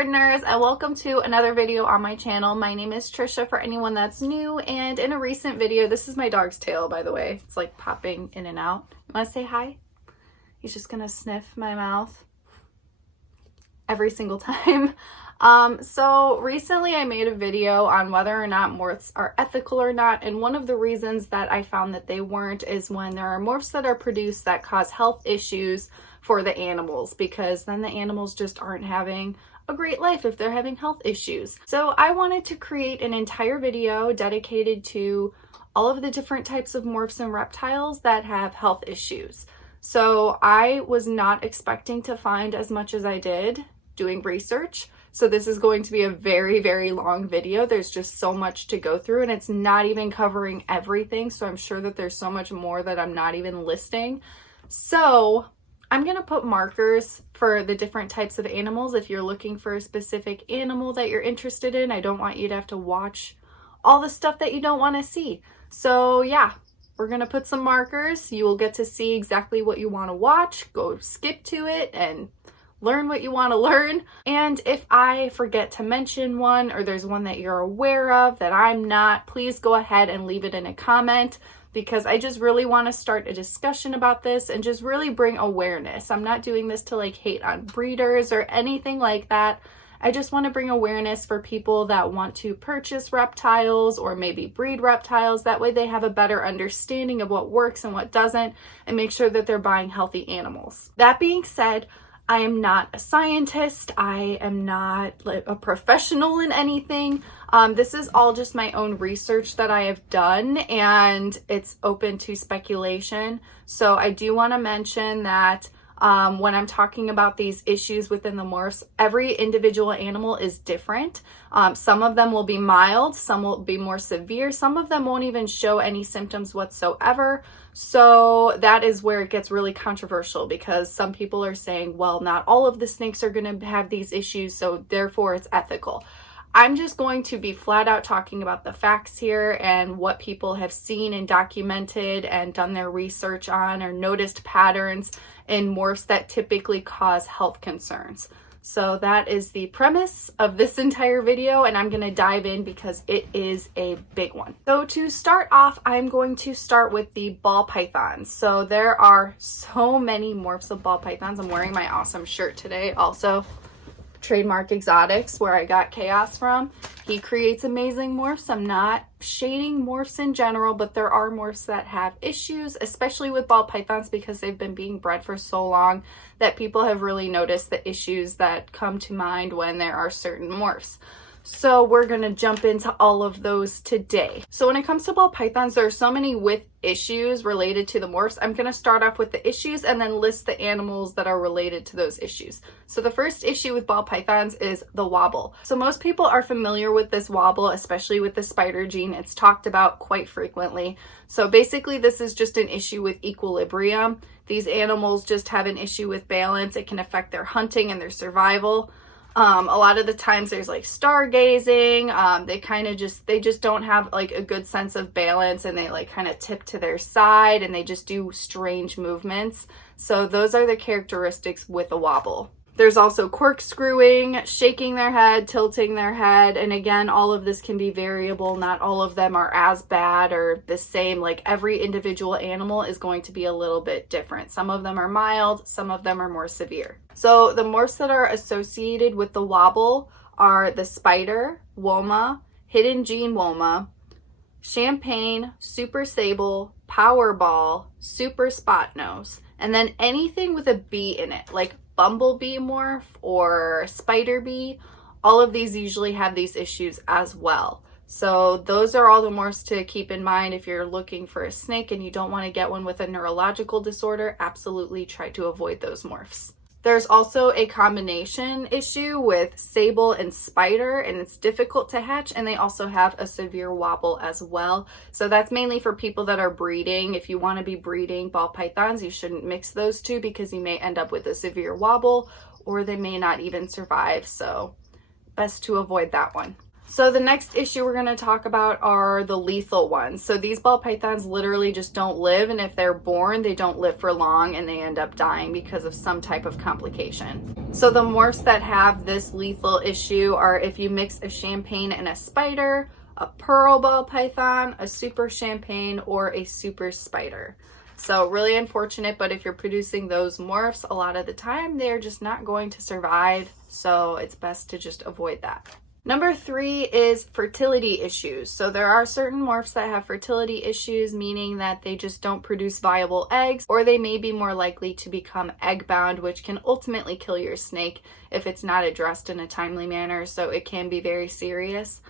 gardeners, and welcome to another video on my channel. My name is Trisha for anyone that's new, and in a recent video, this is my dog's tail, by the way. It's like popping in and out. You want to say hi? He's just gonna sniff my mouth every single time. So recently I made a video on whether or not morphs are ethical or not, and one of the reasons that I found that they weren't is when there are morphs that are produced that cause health issues for the animals, because then the animals just aren't having a great life if they're having health issues. So I wanted to create an entire video dedicated to all of the different types of morphs and reptiles that have health issues. So I was not expecting to find as much as I did doing research. So this is going to be a very, very long video. There's just so much to go through, and it's not even covering everything. So I'm sure that there's so much more that I'm not even listing. So I'm going to put markers for the different types of animals. If you're looking for a specific animal that you're interested in, I don't want you to have to watch all the stuff that you don't want to see. So yeah, we're going to put some markers. You will get to see exactly what you want to watch. Go skip to it and learn what you want to learn. And if I forget to mention one, or there's one that you're aware of that I'm not, please go ahead and leave it in a comment, because I just really want to start a discussion about this and just really bring awareness. I'm not doing this to like hate on breeders or anything like that. I just want to bring awareness for people that want to purchase reptiles or maybe breed reptiles. That way they have a better understanding of what works and what doesn't, and make sure that they're buying healthy animals. That being said, I am not a scientist. I am not like a professional in anything. This is all just my own research that I have done, and it's open to speculation. So I do want to mention that when I'm talking about these issues within the morphs, every individual animal is different. Some of them will be mild, some will be more severe, some of them won't even show any symptoms whatsoever. So that is where it gets really controversial, because some people are saying, well, not all of the snakes are going to have these issues, so therefore it's ethical. I'm just going to be flat out talking about the facts here and what people have seen and documented and done their research on, or noticed patterns in morphs that typically cause health concerns. So that is the premise of this entire video, and I'm going to dive in because it is a big one. So to start off, I'm going to start with the ball pythons. So there are so many morphs of ball pythons. I'm wearing my awesome shirt today. Also, Trademark Exotics, where I got Chaos from. He creates amazing morphs. I'm not shading morphs in general, but there are morphs that have issues, especially with ball pythons, because they've been being bred for so long that people have really noticed the issues that come to mind when there are certain morphs. So we're going to jump into all of those today. So when it comes to ball pythons, there are so many with issues related to the morphs. I'm going to start off with the issues and then list the animals that are related to those issues. So the first issue with ball pythons is the wobble. So most people are familiar with this wobble, especially with the spider gene. It's talked about quite frequently. So basically this is just an issue with equilibrium. These animals just have an issue with balance. It can affect their hunting and their survival. A lot of the times there's like stargazing. They just don't have like a good sense of balance, and they like kind of tip to their side, and they just do strange movements. So those are the characteristics with a wobble. There's also corkscrewing, shaking their head, tilting their head. And again, all of this can be variable. Not all of them are as bad or the same. Like every individual animal is going to be a little bit different. Some of them are mild, some of them are more severe. So the morphs that are associated with the wobble are the spider, woma, hidden gene woma, champagne, super sable, powerball, super spot nose, and then anything with a bee in it, like bumblebee morph or spider bee. All of these usually have these issues as well. So those are all the morphs to keep in mind if you're looking for a snake and you don't want to get one with a neurological disorder. Absolutely try to avoid those morphs. There's also a combination issue with sable and spider, and it's difficult to hatch, and they also have a severe wobble as well. So that's mainly for people that are breeding. If you want to be breeding ball pythons, you shouldn't mix those two, because you may end up with a severe wobble, or they may not even survive. So best to avoid that one. So the next issue we're going to talk about are the lethal ones. So these ball pythons literally just don't live, and if they're born, they don't live for long and they end up dying because of some type of complication. So the morphs that have this lethal issue are if you mix a champagne and a spider, a pearl ball python, a super champagne, or a super spider. So really unfortunate, but if you're producing those morphs, a lot of the time they're just not going to survive. So it's best to just avoid that. Number 3 is fertility issues. So there are certain morphs that have fertility issues, meaning that they just don't produce viable eggs, or they may be more likely to become egg bound, which can ultimately kill your snake if it's not addressed in a timely manner. So it can be very serious.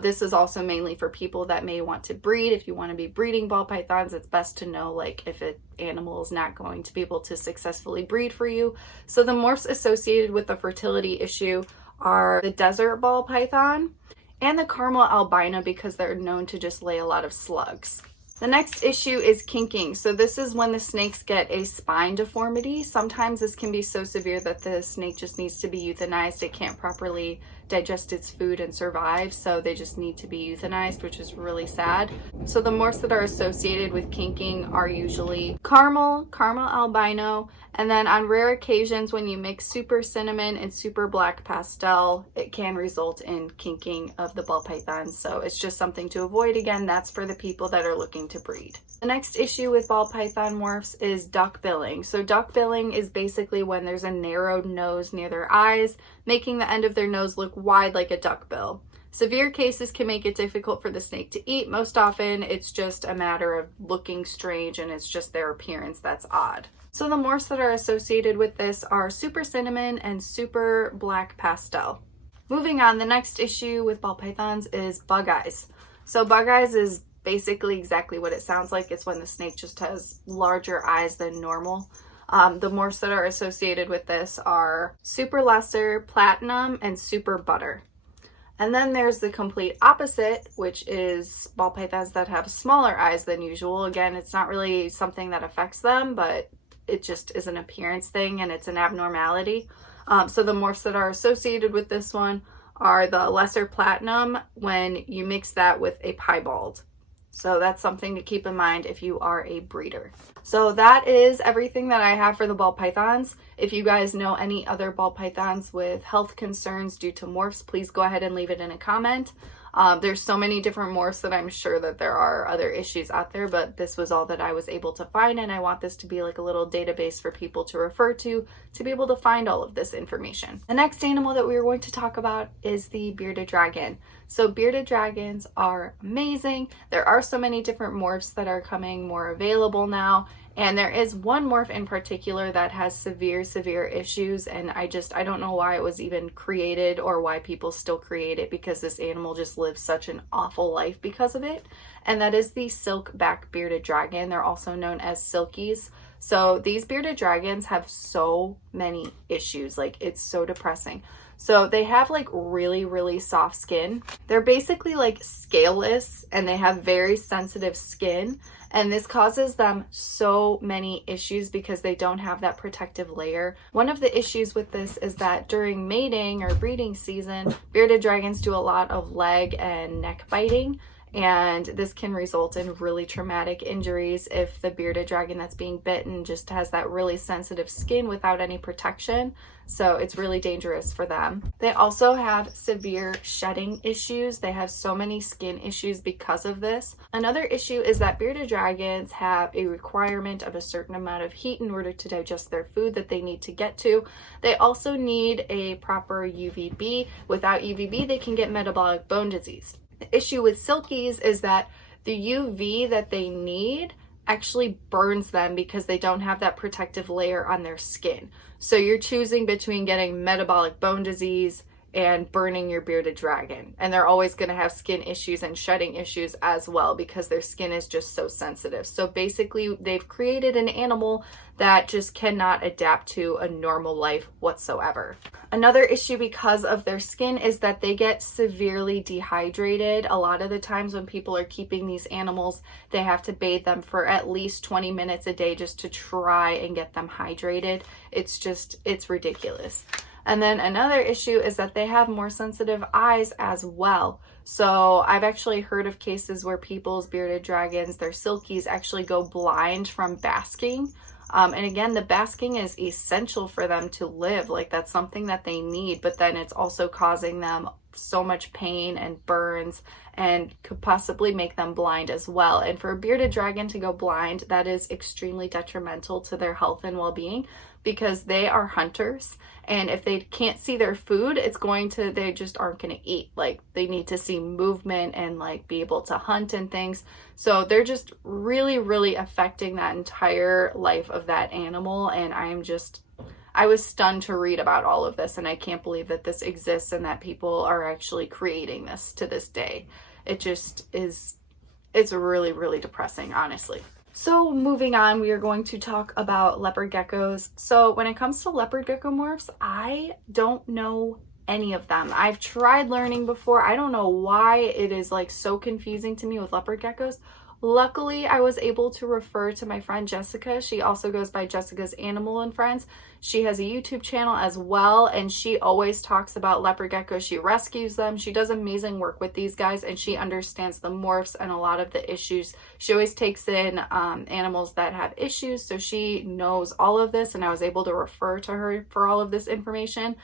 This is also mainly for people that may want to breed. If you want to be breeding ball pythons, it's best to know like if an animal is not going to be able to successfully breed for you. So the morphs associated with the fertility issue are the desert ball python and the caramel albino, because they're known to just lay a lot of slugs. The next issue is kinking. So this is when the snakes get a spine deformity. Sometimes this can be so severe that the snake just needs to be euthanized. It can't properly digest its food and survive, so they just need to be euthanized, which is really sad. So the morphs that are associated with kinking are usually caramel albino, and then on rare occasions when you mix super cinnamon and super black pastel, it can result in kinking of the ball pythons. So it's just something to avoid. Again, that's for the people that are looking to breed. The next issue with ball python morphs is duck billing. So duck billing is basically when there's a narrowed nose near their eyes, making the end of their nose look wide like a duck bill. Severe cases can make it difficult for the snake to eat. Most often it's just a matter of looking strange and it's just their appearance that's odd. So the morphs that are associated with this are super cinnamon and super black pastel. Moving on, the next issue with ball pythons is bug eyes. So bug eyes is basically exactly what it sounds like. It's when the snake just has larger eyes than normal. The morphs that are associated with this are super lesser, platinum, and super butter. And then there's the complete opposite, which is ball pythons that have smaller eyes than usual. Again, it's not really something that affects them, but it just is an appearance thing and it's an abnormality. So the morphs that are associated with this one are the lesser platinum when you mix that with a piebald. So that's something to keep in mind if you are a breeder. So that is everything that I have for the ball pythons. If you guys know any other ball pythons with health concerns due to morphs, please go ahead and leave it in a comment. There's so many different morphs that I'm sure that there are other issues out there, but this was all that I was able to find, and I want this to be like a little database for people to refer to be able to find all of this information. The next animal that we are going to talk about is the bearded dragon. So bearded dragons are amazing. There are so many different morphs that are coming more available now. And there is one morph in particular that has severe issues, and I don't know why it was even created or why people still create it, because this animal just lives such an awful life because of it. And that is the silkback bearded dragon. They're also known as silkies. So these bearded dragons have so many issues. Like, it's so depressing. So they have like really soft skin. They're basically like scaleless, and they have very sensitive skin. And this causes them so many issues because they don't have that protective layer. One of the issues with this is that during mating or breeding season, bearded dragons do a lot of leg and neck biting. And this can result in really traumatic injuries if the bearded dragon that's being bitten just has that really sensitive skin without any protection. So it's really dangerous for them. They also have severe shedding issues. They have so many skin issues because of this. Another issue is that bearded dragons have a requirement of a certain amount of heat in order to digest their food that they need to get to. They also need a proper UVB. Without UVB, they can get metabolic bone disease. The issue with silkies is that the UV that they need actually burns them because they don't have that protective layer on their skin. So you're choosing between getting metabolic bone disease and burning your bearded dragon. And they're always going to have skin issues and shedding issues as well because their skin is just so sensitive. So basically, they've created an animal that just cannot adapt to a normal life whatsoever. Another issue because of their skin is that they get severely dehydrated. A lot of the times when people are keeping these animals, they have to bathe them for at least 20 minutes a day just to try and get them hydrated. It's ridiculous. And then another issue is that they have more sensitive eyes as well. So I've actually heard of cases where people's bearded dragons, their silkies, actually go blind from basking. And again, the basking is essential for them to live. Like, that's something that they need, but then it's also causing them so much pain and burns and could possibly make them blind as well. And for a bearded dragon to go blind, that is extremely detrimental to their health and well-being, because they are hunters, and if they can't see their food, they just aren't going to eat. Like, they need to see movement and like be able to hunt and things. So they're just really, really affecting that entire life of that animal. And I was stunned to read about all of this, and I can't believe that this exists and that people are actually creating this to this day. It just is, it's really, really depressing, honestly. So moving on, we are going to talk about leopard geckos. So when it comes to leopard gecko morphs, I don't know any of them. I've tried learning before. I don't know why it is like so confusing to me with leopard geckos. Luckily, I was able to refer to my friend Jessica. She also goes by Jessica's Animal and Friends. She has a YouTube channel as well, and she always talks about leopard geckos. She rescues them. She does amazing work with these guys, and she understands the morphs and a lot of the issues. She always takes in animals that have issues, so she knows all of this, and I was able to refer to her for all of this information,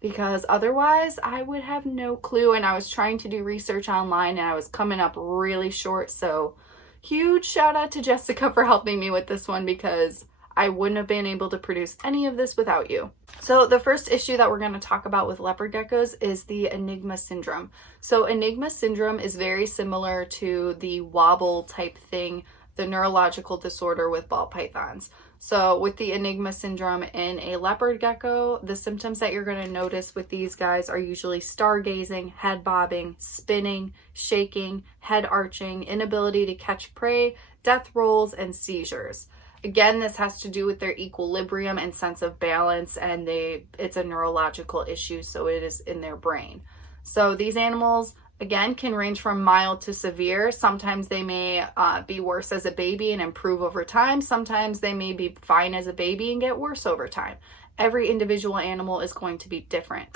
because otherwise I would have no clue. And I was trying to do research online, and I was coming up really short. So huge shout out to Jessica for helping me with this one, because I wouldn't have been able to produce any of this without you. So the first issue that we're going to talk about with leopard geckos is the enigma syndrome. So enigma syndrome is very similar to the wobble type thing, the neurological disorder with ball pythons. So with the enigma syndrome in a leopard gecko, the symptoms that you're going to notice with these guys are usually stargazing, head bobbing, spinning, shaking, head arching, inability to catch prey, death rolls, and seizures. Again, this has to do with their equilibrium and sense of balance, and it's a neurological issue, so it is in their brain. So these animals, again, can range from mild to severe. Sometimes they may be worse as a baby and improve over time. Sometimes they may be fine as a baby and get worse over time. Every individual animal is going to be different.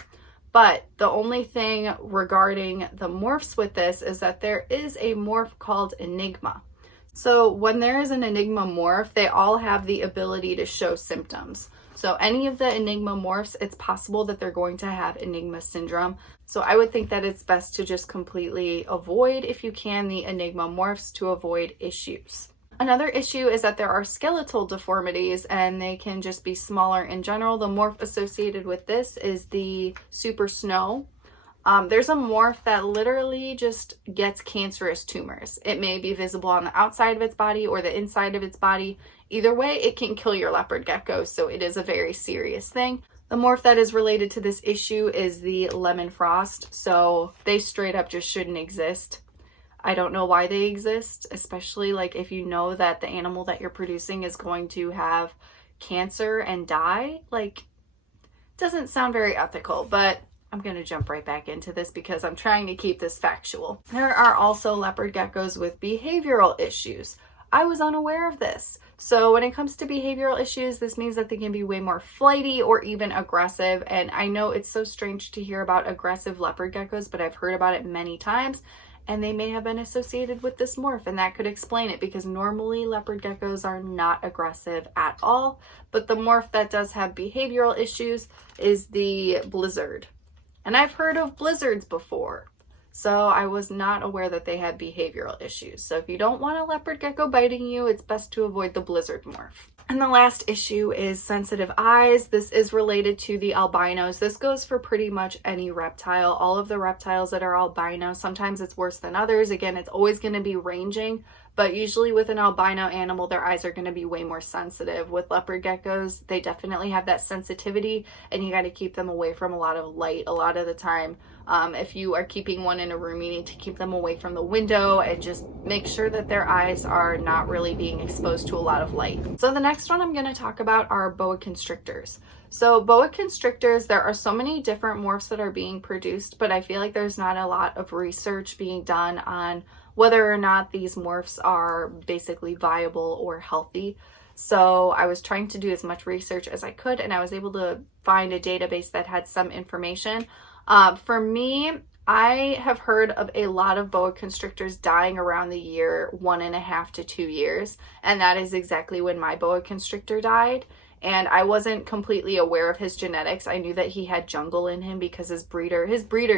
But the only thing regarding the morphs with this is that there is a morph called enigma. So when there is an enigma morph, they all have the ability to show symptoms. So any of the enigma morphs, it's possible that they're going to have enigma syndrome. So I would think that it's best to just completely avoid, if you can, the enigma morphs to avoid issues. Another issue is that there are skeletal deformities, and they can just be smaller in general. The morph associated with this is the super snow. There's a morph that literally just gets cancerous tumors. It may be visible on the outside of its body or the inside of its body. Either way, it can kill your leopard gecko, so it is a very serious thing. The morph that is related to this issue is the lemon frost, so they straight up just shouldn't exist. I don't know why they exist, especially like if you know that the animal that you're producing is going to have cancer and die. Like, it doesn't sound very ethical, but I'm going to jump right back into this because I'm trying to keep this factual. There are also leopard geckos with behavioral issues. I was unaware of this. So when it comes to behavioral issues, this means that they can be way more flighty or even aggressive. And I know it's so strange to hear about aggressive leopard geckos, but I've heard about it many times, and they may have been associated with this morph, and that could explain it, because normally leopard geckos are not aggressive at all. But the morph that does have behavioral issues is the blizzard. And I've heard of blizzards before, so I was not aware that they had behavioral issues. So if you don't want a leopard gecko biting you, it's best to avoid the blizzard morph. And the last issue is sensitive eyes. This is related to the albinos. This goes for pretty much any reptile. All of the reptiles that are albino, sometimes it's worse than others. Again, it's always going to be ranging, but usually with an albino animal, their eyes are going to be way more sensitive. With leopard geckos, they definitely have that sensitivity, and you got to keep them away from a lot of light a lot of the time. If you are keeping one in a room, you need to keep them away from the window and just make sure that their eyes are not really being exposed to a lot of light. So the next one I'm going to talk about are boa constrictors. So boa constrictors, there are so many different morphs that are being produced, but I feel like there's not a lot of research being done on whether or not these morphs are basically viable or healthy. So I was trying to do as much research as I could, and I was able to find a database that had some information. For me, I have heard of a lot of boa constrictors dying around the year 1.5 to 2 years, and that is exactly when my boa constrictor died. And I wasn't completely aware of his genetics. I knew that he had jungle in him because his breeder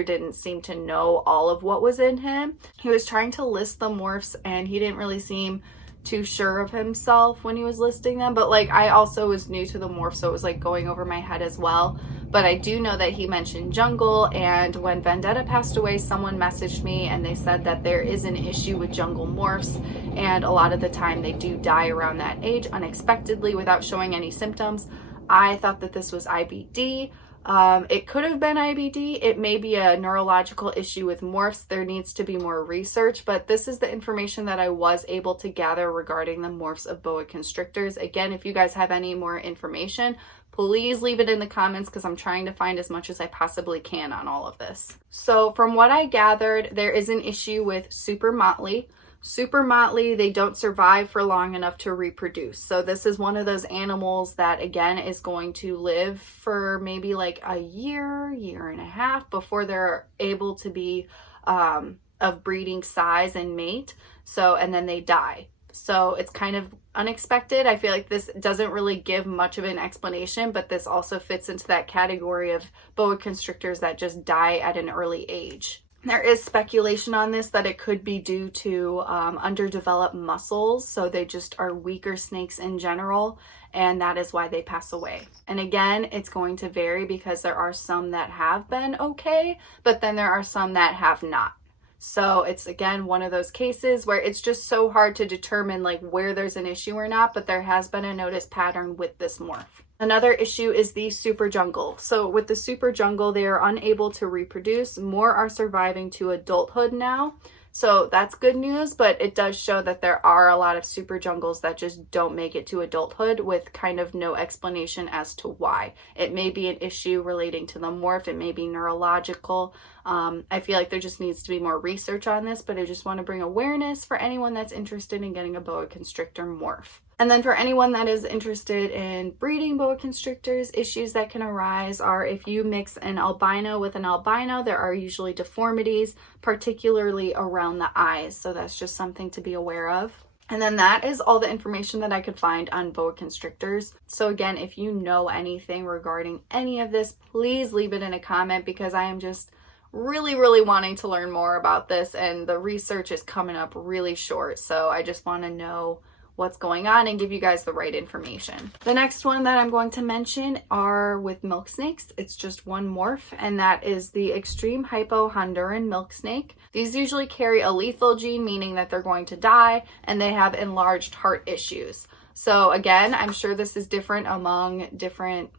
didn't seem to know all of what was in him. He was trying to list the morphs, and he didn't really seem too sure of himself when he was listing them. But like, I also was new to the morph, so it was like going over my head as well. But I do know that he mentioned jungle, and when Vendetta passed away, someone messaged me and they said that there is an issue with jungle morphs, and a lot of the time they do die around that age unexpectedly without showing any symptoms. I thought that this was IBD. It could have been IBD. It may be a neurological issue with morphs. There needs to be more research, but this is the information that I was able to gather regarding the morphs of boa constrictors. Again, if you guys have any more information, please leave it in the comments because I'm trying to find as much as I possibly can on all of this. So from what I gathered, there is an issue with super motley. Super motley, they don't survive for long enough to reproduce. So this is one of those animals that, again, is going to live for maybe like a year, year and a half before they're able to be of breeding size and mate. So, and then they die. So it's kind of unexpected. I feel like this doesn't really give much of an explanation, but this also fits into that category of boa constrictors that just die at an early age. There is speculation on this that it could be due to underdeveloped muscles, so they just are weaker snakes in general, and that is why they pass away. And again, it's going to vary because there are some that have been okay, but then there are some that have not. So it's, again, one of those cases where it's just so hard to determine like where there's an issue or not, but there has been a noticed pattern with this morph. Another issue is the super jungle. So with the super jungle, they are unable to reproduce. More are surviving to adulthood now. So that's good news, but it does show that there are a lot of super jungles that just don't make it to adulthood with kind of no explanation as to why. It may be an issue relating to the morph. It may be neurological. I feel like there just needs to be more research on this, but I just want to bring awareness for anyone that's interested in getting a boa constrictor morph. And then for anyone that is interested in breeding boa constrictors, issues that can arise are if you mix an albino with an albino, there are usually deformities, particularly around the eyes. So that's just something to be aware of. And then that is all the information that I could find on boa constrictors. So again, if you know anything regarding any of this, please leave it in a comment because I am just really wanting to learn more about this, and the research is coming up really short. So I just want to know what's going on and give you guys the right information. The next one that I'm going to mention are with milk snakes. It's just one morph, and that is the extreme hypo-Honduran milk snake. These usually carry a lethal gene, meaning that they're going to die, and they have enlarged heart issues. So again, I'm sure this is different among different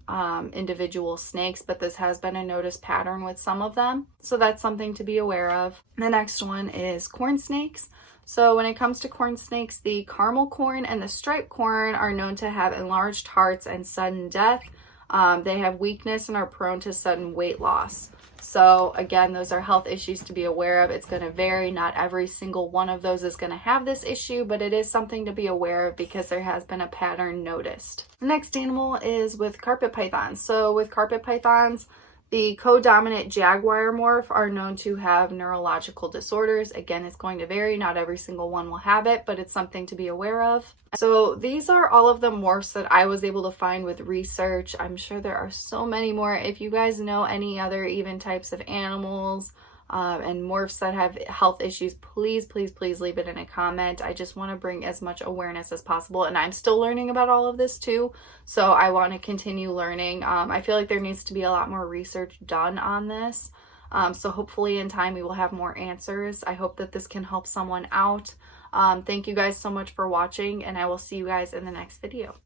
individual snakes, but this has been a noticed pattern with some of them. So that's something to be aware of. The next one is corn snakes. So when it comes to corn snakes, the caramel corn and the striped corn are known to have enlarged hearts and sudden death. They have weakness and are prone to sudden weight loss. So again, those are health issues to be aware of. It's going to vary. Not every single one of those is going to have this issue, but it is something to be aware of because there has been a pattern noticed. The next animal is with carpet pythons. So with carpet pythons, the codominant jaguar morph are known to have neurological disorders. Again, it's going to vary. Not every single one will have it, but it's something to be aware of. So these are all of the morphs that I was able to find with research. I'm sure there are so many more. If you guys know any other even types of animals and morphs that have health issues, please leave it in a comment. I just want to bring as much awareness as possible, and I'm still learning about all of this too, so I want to continue learning. I feel like there needs to be a lot more research done on this, so hopefully in time we will have more answers. I hope that this can help someone out. Thank you guys so much for watching, and I will see you guys in the next video.